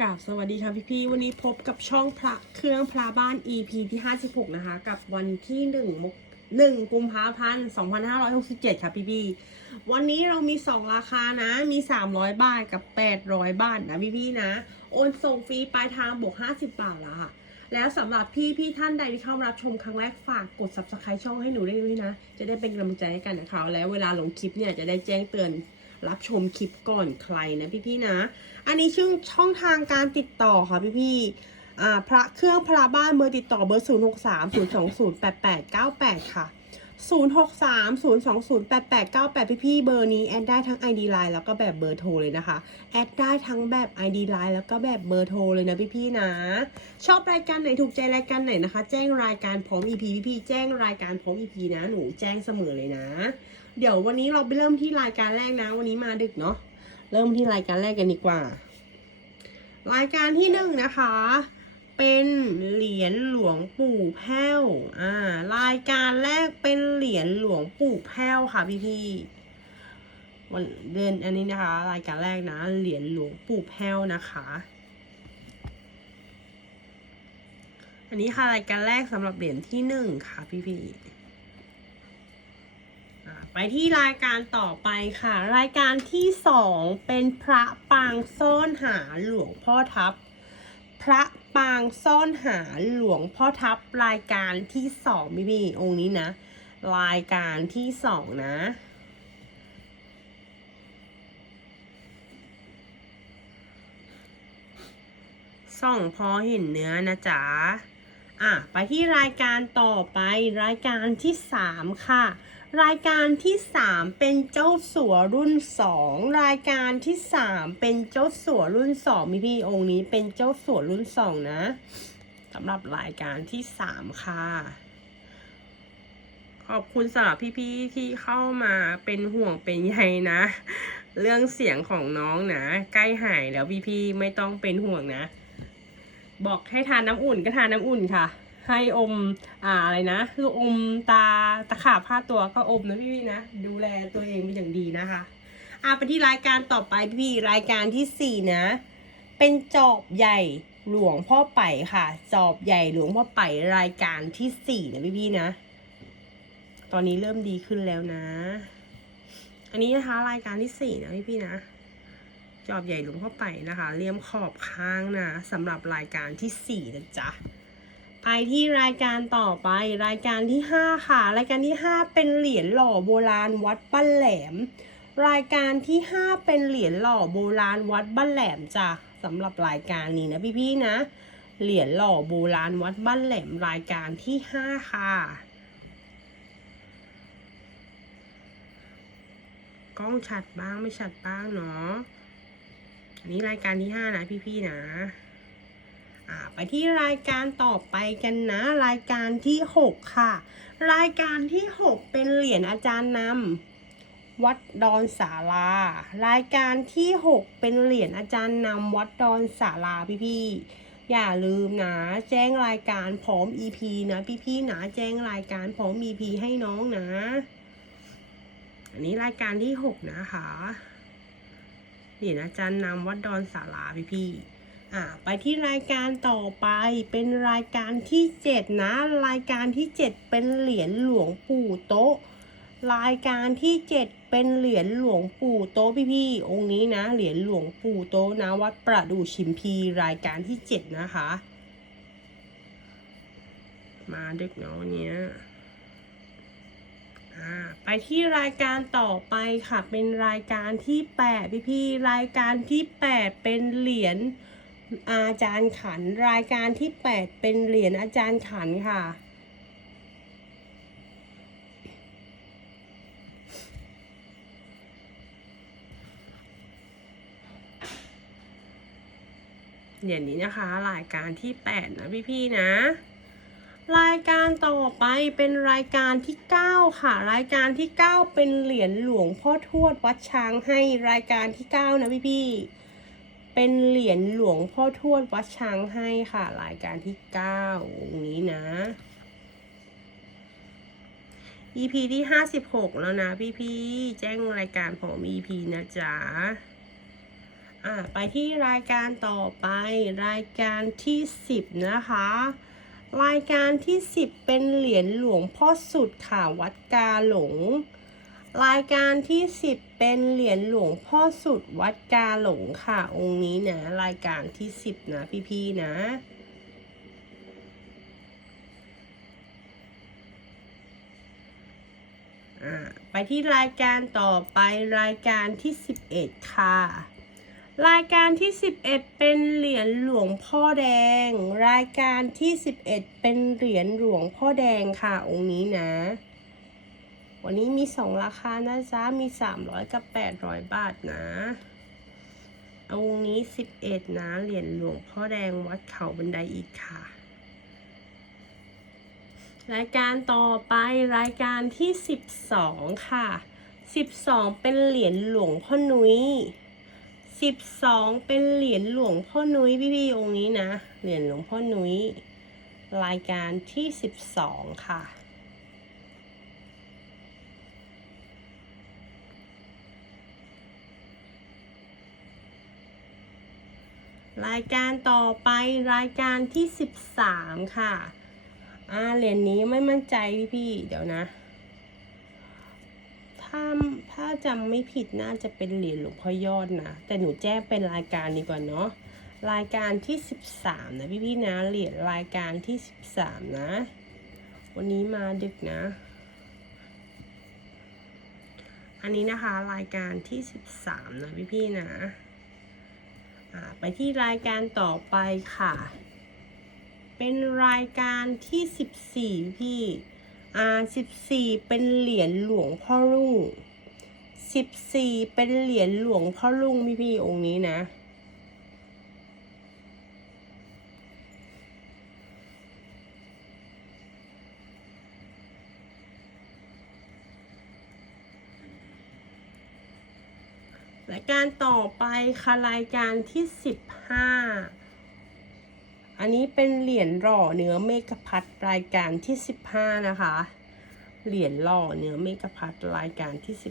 กราบสวัสดีค่ะพี่ๆวันนี้พบกับช่องพระเครื่องพระบ้าน EP ที่ 56 นะคะ กับวันที่1มก1กุมภาพันธ์2567 ค่ะพี่ๆวันนี้เรามี 2 ราคานะ มี 300 บาทกับ 800 บาทนะพี่ๆนะ โอนส่งฟรีปลายทางบวก 50 บาทแล้วค่ะ แล้วสำหรับพี่พี่ท่านใดที่เข้ามารับชมครั้งแรกฝากกด subscribe ช่องให้หนูได้ด้วยนะ จะได้เป็นกำลังใจให้กันนะคะ แล้วเวลาลงคลิปเนี่ยจะได้แจ้งเตือน รับชมคลิปก่อนใครนะพี่ๆนะ อันนี้ชื่อช่องทางการติดต่อค่ะพี่ๆอ่าพระเครื่องพระบ้านเบอร์ติดต่อเบอร์ 0 6 3 0 2 0 8 8 9 8 ค่ะ 0 6 3 0 2 0 8 8 9 8 พี่พี่ๆเบอร์นี้แอดได้ทั้ง ID Line แล้วก็แบบเบอร์โทรเลยนะคะ แอดได้ทั้งแบบ ID Line แล้วก็แบบเบอร์โทรเลยนะพี่พี่ๆนะ ชอบรายการไหนถูกใจรายการไหนนะคะ แจ้งรายการพร้อม EP พี่พี่ๆแจ้งรายการพร้อม EP นะ หนูแจ้งเสมอเลยนะ เดี๋ยววันนี้เราไปเริ่มที่รายการแรกนะ วันนี้มาดึกเนาะ เริ่มที่รายการแรกกันดีกว่า รายการที่หนึ่งนะคะ เป็นเหรียญหลวงปู่แพ้ว อ่า รายการแรกเป็นเหรียญหลวงปู่แพ้วค่ะพี่พี่วันเดือนอันนี้นะคะ รายการแรกนะ เหรียญหลวงปู่แพ้วนะคะ อันนี้ค่ะรายการแรกสำหรับเหรียญที่หนึ่งค่ะพี่พี่ไปที่รายการต่อไปค่ะ รายการที่สองเป็นพระปางซ่อนหาหลวงพ่อทับพระ ปางซ่อนหาหลวงพ่อทับรายการที่สองพี่พี่องค์นี้นะ รายการที่สองนะส่องพอเห็นเนื้อนะจ๊ะ อะ ไปที่รายการต่อไปรายการที่สามค่ะ รายการที่สามเป็นเจ้าสัวรุ่นสองรายการที่สามเป็นเจ้าสัวรุ่นสองพี่พี่องค์นี้เป็นเจ้าสัวรุ่นสองนะสำหรับรายการที่สามค่ะ ขอบคุณสำหรับพี่ๆที่เข้ามาเป็นห่วงเป็นใยนะ เรื่องเสียงของน้องนะ ใกล้หายแล้วพี่ๆไม่ต้องเป็นห่วงนะ บอกให้ทานน้ำอุ่นก็ทานน้ำอุ่นค่ะ ให้อมอ่าอะไรนะลูกอมตาตะขาบผ้าตัวก็อมนะพี่ๆนะ ดูแลตัวเองเป็นอย่างดีนะคะอ่าไปที่รายการต่อไปพี่ๆรายการที่สี่นะ เป็นจอบใหญ่หลวงพ่อไป่ค่ะ จอบใหญ่หลวงพ่อไป่รายการที่สี่นะพี่ๆนะ ตอนนี้เริ่มดีขึ้นแล้วนะ อันนี้นะคะรายการที่สี่นะพี่ๆนะจอบใหญ่หลวงพ่อไป่นะคะเลี่ยมขอบข้างนะสำหรับรายการที่สี่นะจ๊ะ ไปที่รายการต่อไปรายการที่ห้าค่ะ รายการที่ห้าเป็นเหรียญหล่อโบราณวัดบ้านแหลม รายการที่ห้าเป็นเหรียญหล่อโบราณวัดบ้านแหลมจ้ะสำหรับรายการนี้นะพี่ๆนะ เหรียญหล่อโบราณวัดบ้านแหลมรายการที่ห้าค่ะกล้องชัดบ้างไม่ชัดบ้างเนาะอันนี้รายการที่ห้านะพี่ๆนะ ไปที่รายการต่อไปกันนะ รายการที่หกค่ะ รายการที่หกเป็นเหรียญอาจารย์นำวัดดอนสาลา รายการที่หกเป็นเหรียญอาจารย์นำวัดดอนสาราพี่ๆอย่าลืมนะ แจ้งรายการพร้อม EP นะพี่ๆนะแจ้งรายการพร้อม EP ให้น้องนะ อันนี้รายการที่หกนะคะเหรียญอาจารย์นำวัดดอนสาราพี่พี่ๆ อ่าไปที่รายการต่อไปเป็นรายการที่เจ็ดนะ รายการที่เจ็ดเป็นเหรียญหลวงปู่โต๊ะ รายการที่เจ็ดเป็นเหรียญหลวงปู่โต๊ะพี่พี่ๆองค์นี้นะ เหรียญหลวงปู่โต๊ะนะวัดประดู่ชิมพีรายการที่เจ็ดนะคะ มาดึกเนาะวันเนี้ยไปที่รายการต่อไปค่ะ เป็นรายการที่แปดพี่พี่ๆรายการที่แปดเป็นเหรียญ อาจารย์ขันรายการที่แปดเป็นเหรียญอาจารย์ขันค่ะ เหรียญนี้นะคะ รายการที่แปดนะพี่ๆนะ รายการต่อไปเป็นรายการที่ 9 ค่ะ รายการที่ 9 เป็นเหรียญหลวงพ่อทวดวัดช้างให้รายการที่ 9 นะพี่ๆ เป็นเหรียญหลวงพ่อทวดวัดช้างให้ค่ะ รายการที่9องค์นี้นะ EP ที่56แล้วนะ พี่พี่ๆแจ้งรายการผม EP นะจ๊ะอ่าไปที่รายการต่อไปรายการที่สิบนะคะ รายการที่สิบเป็นเหรียญหลวงพ่อสุดค่ะวัดกาหลง รายการที่สิบเป็นเหรียญหลวงพ่อสุดวัดกาหลงค่ะ องค์นี้นะ รายการที่สิบนะพี่ๆนะอ่าไปที่รายการต่อไปรายการที่ 11 ค่ะ รายการที่ 11 เป็นเหรียญหลวงพ่อแดง รายการที่ 11 เป็นเหรียญหลวงพ่อแดงค่ะ องค์นี้นะ วันนี้มี 2 ราคานะจ๊ะ มี 300 กับ 800 บาทนะเองค์นี้ 11 นะ เหรียญหลวงพ่อแดงวัดเขาบันไดอีกค่ะ รายการต่อไปรายการที่ 12 ค่ะ 12 เป็นเหรียญหลวงพ่อนุย้ย12 เป็นเหรียญหลวงพ่อนุ้ยพี่พี่องค์นี้นะ เหรียญหลวงพ่อนุ้ยรายการที่ 12 ค่ะ รายการต่อไปรายการที่ 13 ค่ะ อ่าเหรียญนี้ไม่มั่นใจพี่พี่เดี๋ยวนะ ถ้าถ้าจำไม่ผิดน่าจะเป็นเหรียญหลวงพ่อยอดนะ แต่หนูแจ้งเป็นรายการดีกว่าเนาะรายการที่ 13 นะพี่พี่ๆนะเหรียญรายการที่ 13 นะ วันนี้มาดึกนะ อันนี้นะคะรายการที่ 13 นะพี่พี่ๆนะ ไปที่รายการต่อไปค่ะ เป็นรายการที่ 14 พี่อ่า14 เป็นเหรียญหลวงพ่อรุ่ง 14 เป็นเหรียญหลวงพ่อรุ่งพี่พี่องค์นี้นะ รายการต่อไปค่ะรายการที่ 15 อันนี้เป็นเหรียญหล่อเนื้อเมกะพัดรายการที่ 15 นะคะ เหรียญหล่อเนื้อเมกะพัดรายการที่ 15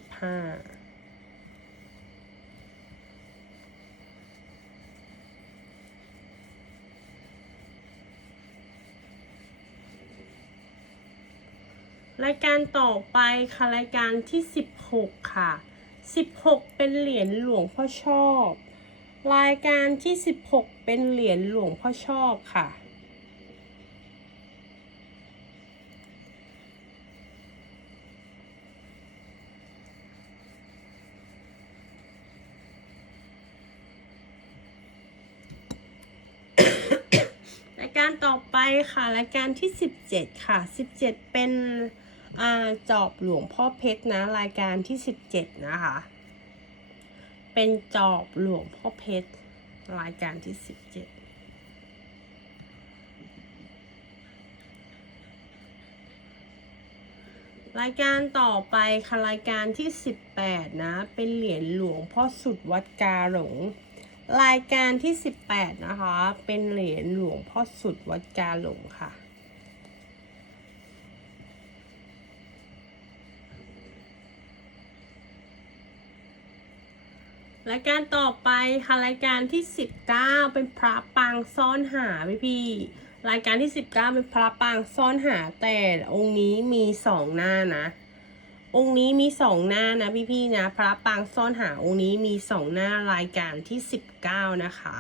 รายการต่อไปค่ะ รายการที่ 16 ค่ะ 16 เป็นเหรียญหลวงพ่อชอบ รายการที่ 16 เป็นเหรียญหลวงพ่อชอบค่ะ รายการต่อไปค่ะ รายการที่ 17 ค่ะ 17 เป็น อาจอบหลวงพ่อเพชรนะ รายการที่17นะคะ เป็นจอบหลวงพ่อเพชรรายการที่17รายการต่อไปค่ะรายการที่ 18 นะ เป็นเหรียญหลวงพ่อสุดวัดกาหลง รายการที่ 18 นะคะ เป็นเหรียญหลวงพ่อสุดวัดกาหลงค่ะ รายการต่อไปค่ะรายการที่ 19 เป็นพระปางซ่อนหาพี่พี่รายการที่ 19 เป็นพระปางซ่อนหาแต่องค์นี้มีสองหน้านะ องค์นี้มีสองหน้านะพี่พี่นะ พระปางซ่อนหาองค์นี้มีสองหน้ารายการที่ 19 นะคะ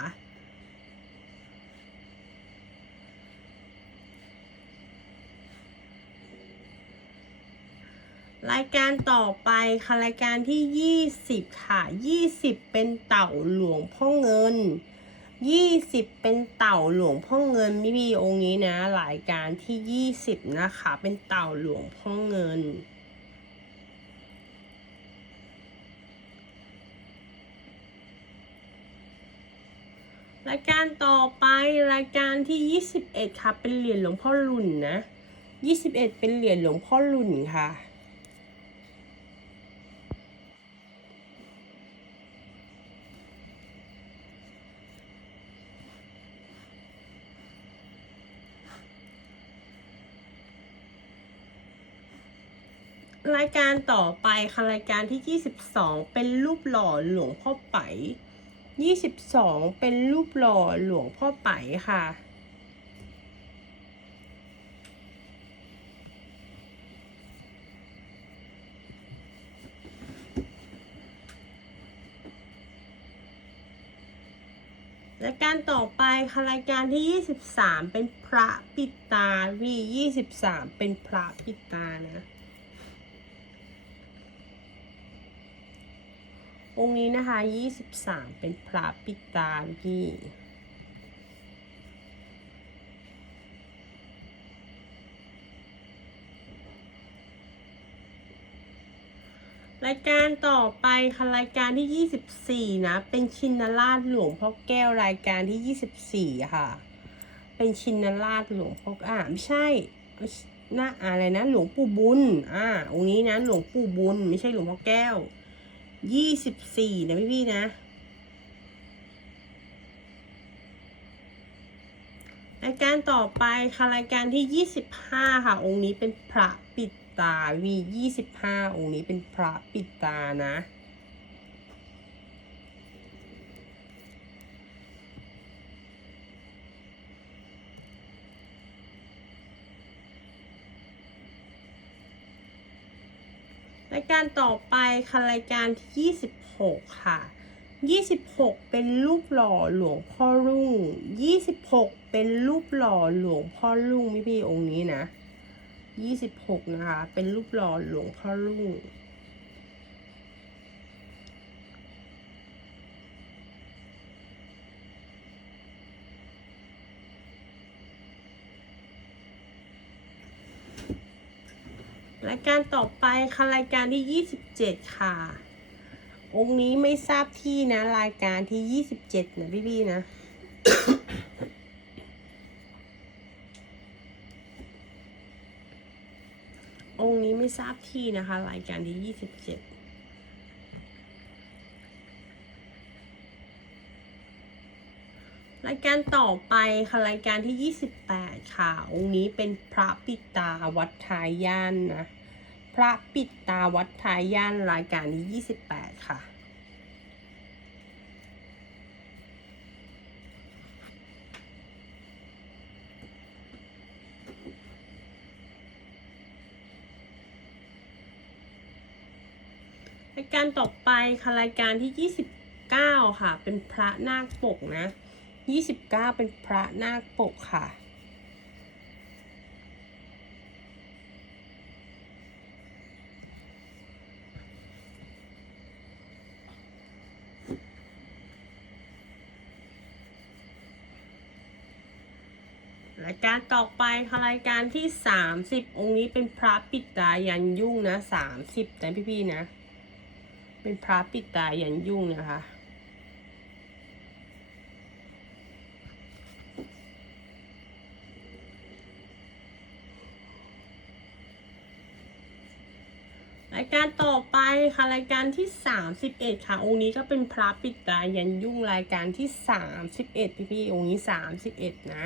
รายการต่อไปค่ะรายการที่ 20 ค่ะ 20 เป็นเต่าหลวงพ่อเงิน 20 เป็นเต่าหลวงพ่อเงินมิบีองค์นี้นะรายการที่ 20 นะคะ เป็นเต่าหลวงพ่อเงิน รายการต่อไปรายการที่ 21 ค่ะ เป็นเหรียญหลวงพ่อหลุ่นนะ 21 เป็นเหรียญหลวงพ่อหลุ่นค่ะ รายการต่อไปค่ะรายการที่ 22 เป็นรูปหล่อหลวงพ่อไปยี่สิบสองเป็นรูปหล่อหลวงพ่อไปค่ะและการต่อไปค่ะรายการที่ 23 เป็นพระปิตาวี23 เป็นพระปิตานะ องค์นี้นะคะ 23 เป็นพระปิดตาพี่รายการต่อไปค่ะรายการที่ 24 นะ เป็นชินราชหลวงพ่อแก้วรายการที่ 24 ค่ะ เป็นชินราชหลวงพ่ออ่าไม่ใช่หน้าอะไรนะ หลวงปู่บุญ อ่าองค์นี้นะหลวงปู่บุญ ไม่ใช่หลวงพ่อแก้ว ยี่สิบสี่นะพี่พี่นะรายการต่อไปค่ะรายการที่ยี่สิบห้าค่ะ องค์นี้เป็นพระปิดตาวียี่สิบห้าองค์นี้เป็นพระปิดตานะ รายการต่อไปค่ะรายการที่26 ค่ะ 26 เป็นรูปหล่อหลวงพ่อรุ่ง 26 เป็นรูปหล่อหลวงพ่อรุ่งพี่พี่องค์นี้นะ 26 นะคะ เป็นรูปหล่อหลวงพ่อรุ่ง รายการต่อไปค่ะรายการที่ 27 ค่ะ องค์นี้ไม่ทราบที่นะ รายการที่ 27 นะพี่พี่ๆนะ องค์นี้ไม่ทราบที่นะคะ รายการที่ 27 รายการต่อไปค่ะรายการที่ 28 ค่ะ องค์นี้เป็นพระปิดตาวัดท้ายย่านนะ พระปิดตาวัดท้ายย่านรายการที่ 28 ค่ะ รายการต่อไปค่ะรายการที่ 29 ค่ะ เป็นพระนาคปกนะ 29 เป็นพระนาคปกค่ะ รายการต่อไปค่ะรายการที่ 30 องค์นี้เป็นพระปิดตายันยุ่งนะ 30นะพี่ๆนะ เป็นพระปิดตายันยุ่งนะคะ การต่อไปค่ะรายการที่ 31 ค่ะ องค์นี้ก็เป็นพระปิดตายันยุ่งรายการที่ 31 พี่พี่ๆองค์นี้ 31 นะ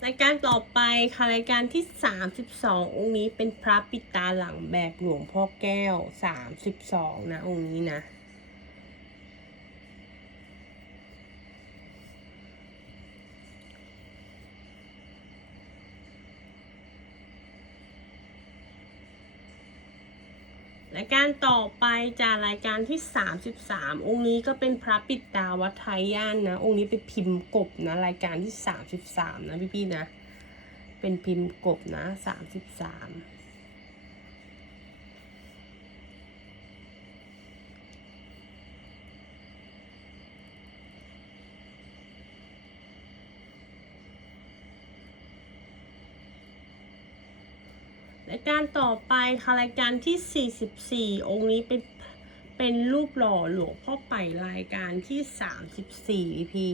รายการต่อไปค่ะรายการที่ 32 องค์นี้เป็นพระปิตาหลังแบกหลวงพ่อแก้ว 32 นะองค์นี้นะ การต่อไปจากรายการที่ 33 องค์นี้ก็เป็นพระปิดตาวัดไทยย่านนะ องค์นี้เป็นพิมพ์กบนะ รายการที่ 33 นะพี่ๆนะ เป็นพิมพ์กบนะ 33 การต่อไปค่ะรายการที่ 44 องค์นี้เป็นเป็นรูปหล่อหลวงพ่อไปรายการที่ 34 พี่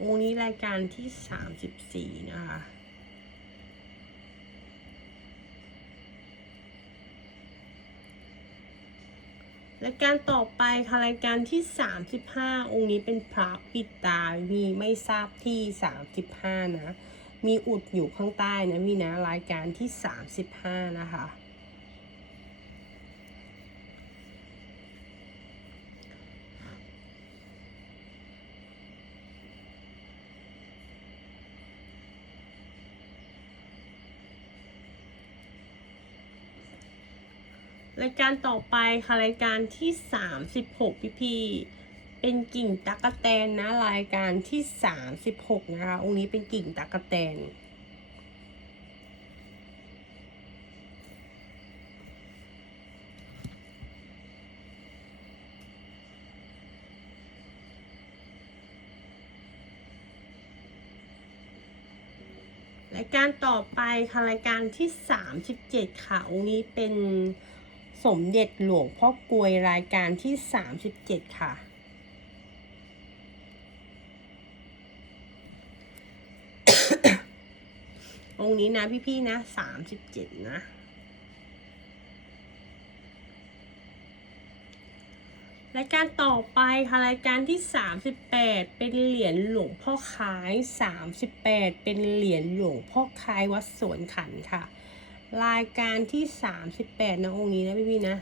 องค์นี้รายการที่ 34 นะคะ รายการต่อไปค่ะรายการที่ 35 องค์นี้เป็นพระปิดตา มีไม่ทราบที่ 35 นะ มีอุดอยู่ข้างใต้นะมีนะรายการที่ 35 นะคะ รายการต่อไปค่ะรายการที่ 36 พี่พี่เป็นกิ่งตักะแตนนะรายการที่ 36 นะคะองค์นี้เป็นกิ่งตักกะแตนรายการต่อไปค่ะรายการที่ 37 ค่ะองค์นี้เป็น สมเด็จหลวงพ่อกลวยรายการที่ 37 ค่ะ องค์นี้นะพี่ๆนะ 37 นะรายการต่อไปค่ะรายการที่ 38 เป็นเหรียญหลวงพ่อคล้าย 38 เป็นเหรียญหลวงพ่อคล้ายวัดสวนขันค่ะ รายการที่38นะองค์นี้นะพี่พี่นะ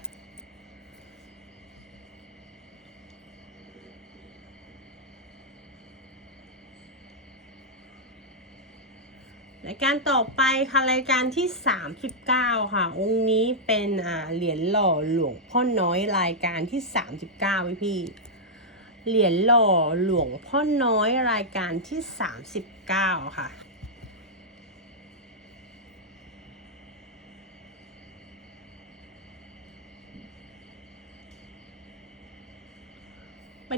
รายการต่อไปค่ะรายการที่ 39 ค่ะ องค์นี้เป็นอ่าเหรียญหล่อหลวงพ่อน้อยรายการที่ 39พี่พี่เหรียญหล่อหลวงพ่อน้อยรายการที่ 39 ค่ะ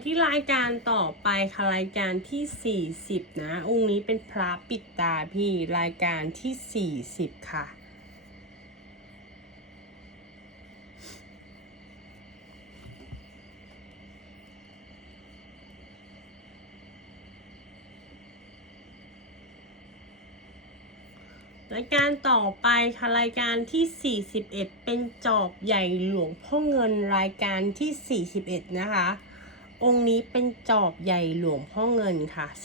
ที่รายการต่อไปค่ะรายการที่ 40 นะ องค์นี้เป็นพระปิดตาพี่รายการที่ 40 ค่ะ รายการต่อไปค่ะรายการที่ 41 เป็นจอบใหญ่หลวงพ่อเงินรายการที่ 41 นะคะ องค์นี้เป็นจอบใหญ่หลวงพ่อเงินค่ะ 41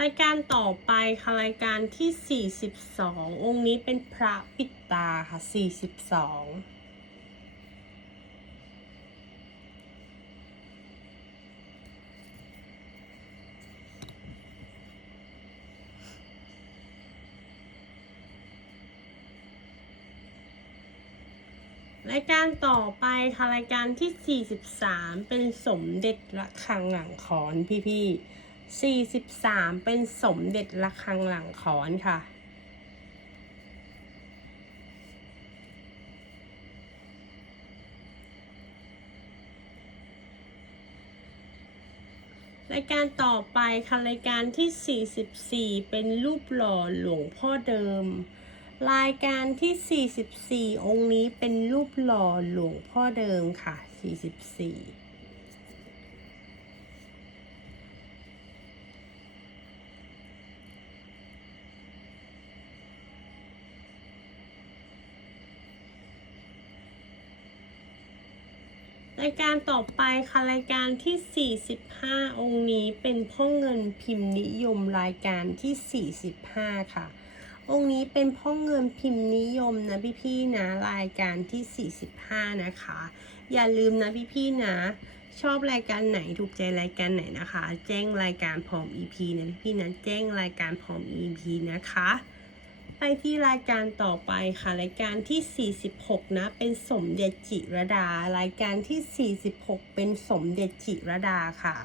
รายการต่อไปค่ะรายการที่ 42 องค์นี้เป็นพระปิดตาค่ะ 42 รายการต่อไปค่ะรายการที่ 43 เป็นสมเด็จระฆังหลังขอนพี่พี่43 เป็นสมเด็จระฆังหลังขอนค่ะ รายการต่อไปค่ะรายการที่ 44 เป็นรูปหล่อหลวงพ่อเดิม รายการที่ 44 องค์นี้เป็นรูปหล่อหลวงพ่อเดิมค่ะ 44รายการต่อไปค่ะรายการที่ 45 องค์นี้เป็นพ่อเงินพิมพ์นิยมรายการที่ 45 ค่ะ องค์นี้เป็นพ่อเงินพิมพ์นิยมนะพี่ๆนะรายการที่ 45 นะคะ อย่าลืมนะพี่ๆนะชอบรายการไหนถูกใจรายการไหนนะคะ แจ้งรายการพร้อม EP นะพี่ๆนะแจ้งรายการพร้อม EP นะคะ ไปที่รายการต่อไปค่ะ รายการที่ 46 นะ เป็นสมเด็จจิรดา รายการที่ 46 เป็นสมเด็จจิรดาค่ะ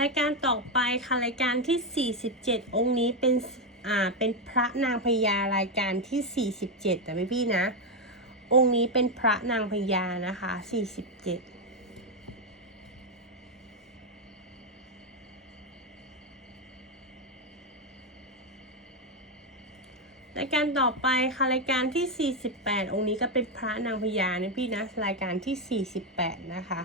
รายการต่อไปค่ะรายการที่ 47 องค์นี้เป็นอ่าเป็นพระนางพญารายการที่ 47แต่ไม่พี่ๆนะ องค์นี้เป็นพระนางพญานะคะ 47รายการต่อไปค่ะรายการที่ 48 องค์นี้ก็เป็นพระนางพญานะพี่นะ รายการที่ 48 นะคะ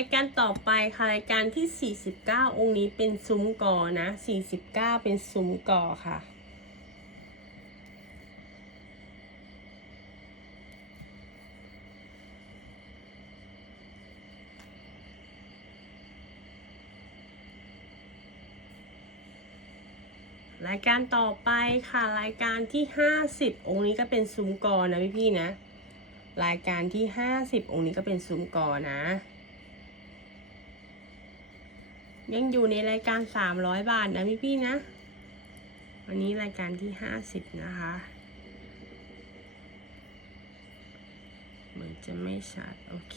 รายการต่อไปค่ะรายการที่ 49 องค์นี้เป็นซุ้มกอนะ 49 เป็นซุ้มกอค่ะ รายการต่อไปค่ะ รายการที่ 50 องค์นี้ก็เป็นซุ้มกอนะพี่ๆนะ รายการที่ 50 องค์นี้ก็เป็นซุ้มกอนะ ยังอยู่ในรายการ 300 บาทนะพี่พี่นะ วันนี้รายการที่ 50 นะคะเหมือนจะไม่ชัด โอเค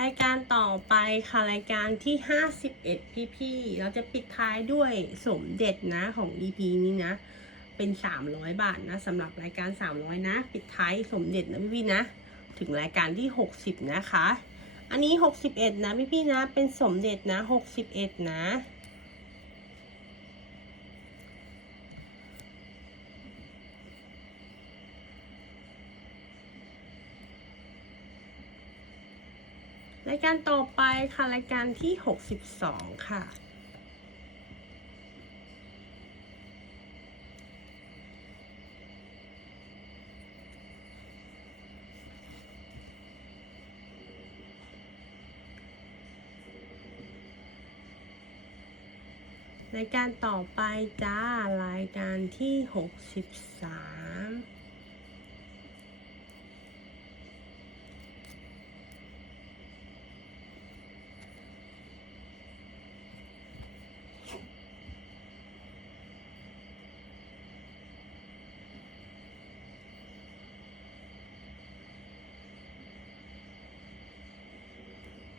รายการต่อไปค่ะ รายการที่ 51 พี่พี่เราจะปิดท้ายด้วยสมเด็จนะของ EP นี้นะ เป็น 300 บาทนะสำหรับรายการ 300 นะ ปิดท้ายสมเด็จนะพี่พี่นะ ถึงรายการที่ 60 นะคะ อันนี้61นะพี่พี่ๆนะเป็นสมเด็จนะหกสิบเอ็ดนะรายการต่อไปค่ะ รายการที่ 62 ค่ะ รายการต่อไปจ้ารายการที่ 63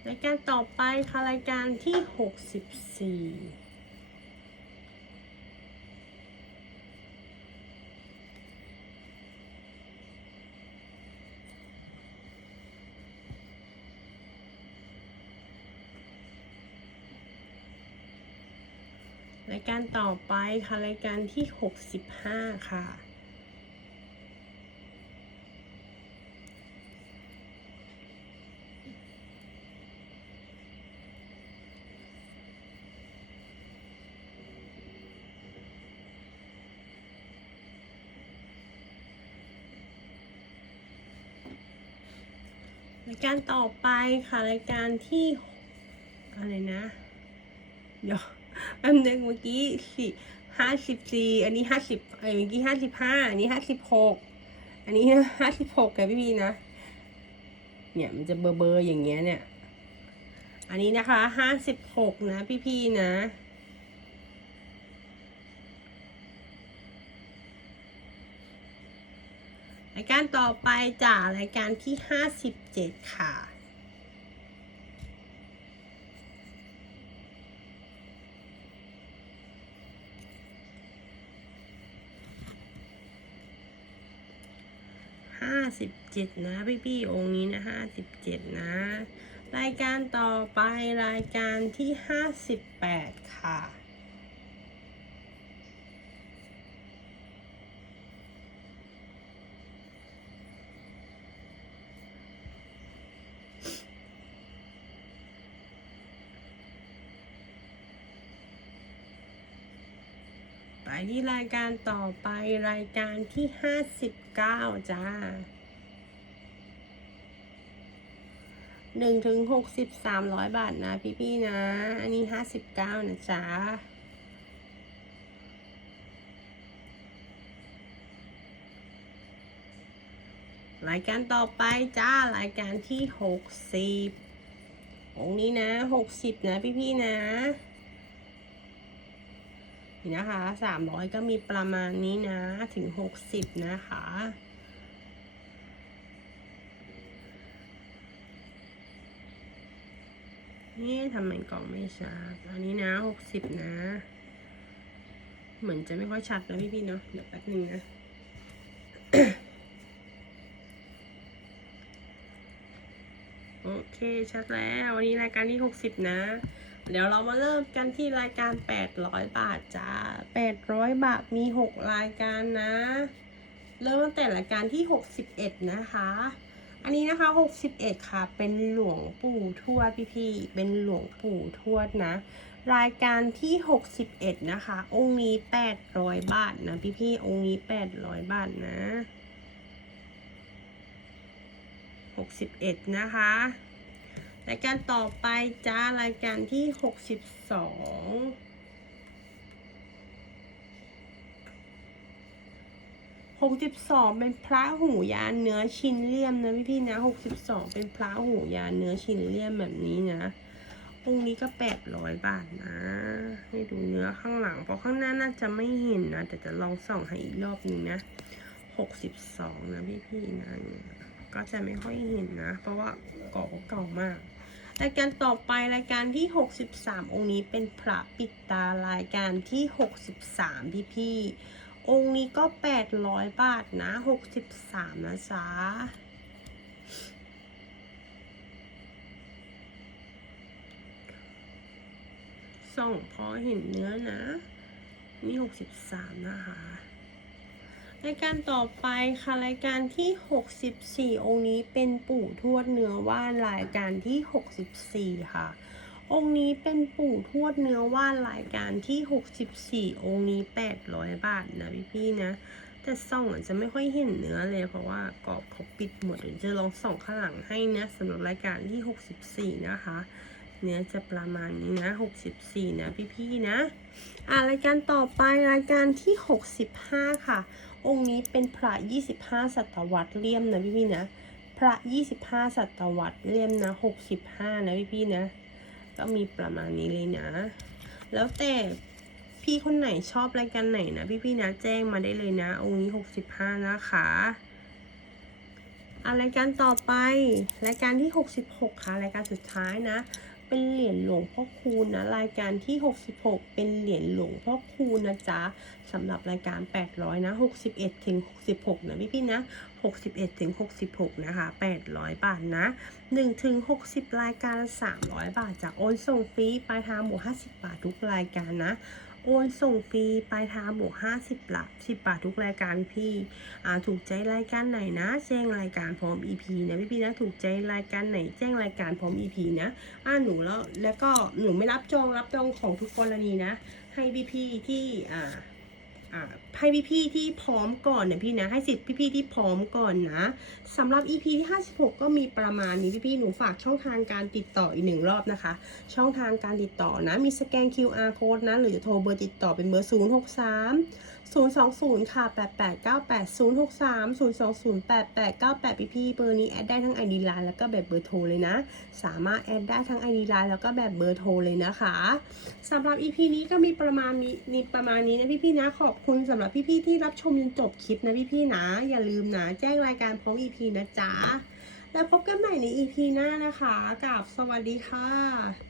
รายการต่อไปค่ะรายการที่ 64ายการต่อไปค่ะรายการที่ 65 ค่ะ รายการต่อไปค่ะรายการที่ อะไรนะ เดี๋ยว แป๊บนึงเมื่อกี้สี่ห้าสิบสี่อันนี้ห้าสิบเอ้เมื่อกี้ห้าสิบห้าอันนี้ห้าสิบหกอันนี้ห้าสิบหกแกพี่พีนะ เนี่ยมันจะเบอร์เบอร์อย่างเงี้ยเนี่ย อันนี้นะคะห้าสิบหกนะพี่พี่นะรายการต่อไปจากรายการที่ห้าสิบเจ็ดค่ะ ห้าสิบเจ็ดนะ พี่พี่ๆองค์นี้นะห้าสิบเจ็ดนะ รายการต่อไปรายการที่ห้าสิบแปดค่ะ ไปที่รายการต่อไปรายการที่ห้าสิบเก้าจ้าหนึ่งถึงหกสิบสามร้อยบาทนะพี่พี่นะ อันนี้ห้าสิบเก้านะจ๊ะรายการต่อไปจ้ารายการที่หกสิบองค์นี้นะหกสิบนะพี่พี่นะ นี่นะคะสามร้อยก็มีประมาณนี้นะถึงหกสิบนะคะนี่ทำไมกล่องไม่ชัด อันนี้นะหกสิบนะ เหมือนจะไม่ค่อยชัดนะพี่พี่เนาะ เดี๋ยวแป๊บนึงนะ โอเคชัดแล้ว วันนี้รายการที่หกสิบนะ เดี๋ยวเรามาเริ่มกันที่รายการแปดร้อยบาทจ้าแปดร้อยบาทมีหกรายการนะ เริ่มตั้งแต่รายการที่หกสิบเอ็ดนะคะ อันนี้นะคะหกสิบเอ็ดค่ะ เป็นหลวงปู่ทวดพี่พี่ๆเป็นหลวงปู่ทวดนะ รายการที่หกสิบเอ็ดนะคะ องค์นี้แปดร้อยบาทนะพี่พี่ๆองค์นี้แปดร้อยบาทนะหกสิบเอ็ดนะคะ รายการต่อไปจ้ารายการที่หกสิบสองหกสิบสองเป็นพระหูยานเนื้อชิ้นเลี่ยมนะพี่พี่นะหกสิบสองเป็นพระหูยานเนื้อชิ้นเลี่ยมแบบนี้นะองค์นี้ก็แปดร้อยบาทนะ ให้ดูเนื้อข้างหลัง เพราะข้างหน้าน่าจะไม่เห็นนะ แต่จะลองส่องให้อีกรอบหนึงนะหกสิบสองนะพี่พี่นะ ก็จะไม่ค่อยเห็นนะ เพราะว่าเก่าเก่ามาก รายการต่อไปรายการที่ 63 องค์นี้เป็นพระปิดตารายการที่ 63 พี่พี่องค์นี้ก็ 800 บาทนะ 63 นะจ๊ะส่องพอเห็นเนื้อนะนี่63 นะคะ รายการต่อไปค่ะรายการที่ 64 องค์นี้เป็นปู่ทวดเนื้อว่านรายการที่ 64 ค่ะ องค์นี้เป็นปู่ทวดเนื้อว่านรายการที่ 64 องค์นี้ 800 บาทนะพี่พี่ๆนะ แต่ส่องอาจจะไม่ค่อยเห็นเนื้อเลยเพราะว่ากรอบเขาปิดหมดเดี๋ยวจะลองส่องข้างหลังให้นะสำหรับรายการที่ 64 นะคะ เนื้อจะประมาณนี้นะ64นะพี่ๆนะ อ่ารายการต่อไปรายการที่65ค่ะ องค์นี้เป็นพระ25ศตวรรษเลี่ยมนะพี่พี่ๆนะ พระ25ศตวรรษเลี่ยมนะ65นะพี่พี่ๆนะ ก็มีประมาณนี้เลยนะ แล้วแต่พี่คนไหนชอบรายการไหนนะพี่พี่ๆนะแจ้งมาได้เลยนะ องค์นี้65นะคะอะรายการต่อไปรายการที่ 66 ค่ะ รายการสุดท้ายนะ เป็นเหรียญหลวงพ่อคูณนะรายการที่ 66 เป็นเหรียญหลวงพ่อคูณนะจ๊ะสำหรับรายการ 800นะ61ถึง66นะพี่พี่นะ61ถึง66นะคะ800 บาทนะ1ถึง60 รายการ 300 บาทจากโอนส่งฟรีปลายทางบวก50 บาททุกรายการนะ โอนส่งฟรีปลายทางบวก50หลัก10 บาททุกรายการพี่อ่าถูกใจรายการไหนนะ แจ้งรายการพร้อม EP นะพี่พี่ๆนะถูกใจรายการไหน แจ้งรายการพร้อม EP นะอ่าหนูแล้วแล้วก็หนูไม่รับจองรับจองของทุกกรณีนะ ให้พี่พี่ๆที่อ่า ให้พี่ๆที่พร้อมก่อนนะพี่นะ ให้สิทธิ์พี่ๆที่พร้อมก่อนนะสำหรับ EP ที่ 56 ก็มีประมาณนี้พี่ๆหนูฝากช่องทางการติดต่ออีกหนึ่งรอบนะคะ ช่องทางการติดต่อนะ มีสแกน QR code นะ หรือโทรเบอร์ติดต่อเป็นเบอร์ 063 020 ค่ะ 8898 063 020 8898 พี่ๆเบอร์นี้แอดได้ทั้ง ID Line แล้วก็แบบเบอร์โทรเลยนะ สามารถแอดได้ทั้ง ID Line แล้วก็แบบเบอร์โทรเลยนะคะสำหรับ EP นี้ก็มีประมาณนี้นี่ประมาณนี้นะพี่ๆนะ ขอบคุณสำหรับพี่ๆที่รับชมจนจบคลิปนะพี่ๆนะ อย่าลืมนะแจ้งรายการพร้อม EP นะจ๊ะ แล้วพบกันใหม่ใน EP หน้านะคะกับสวัสดีค่ะ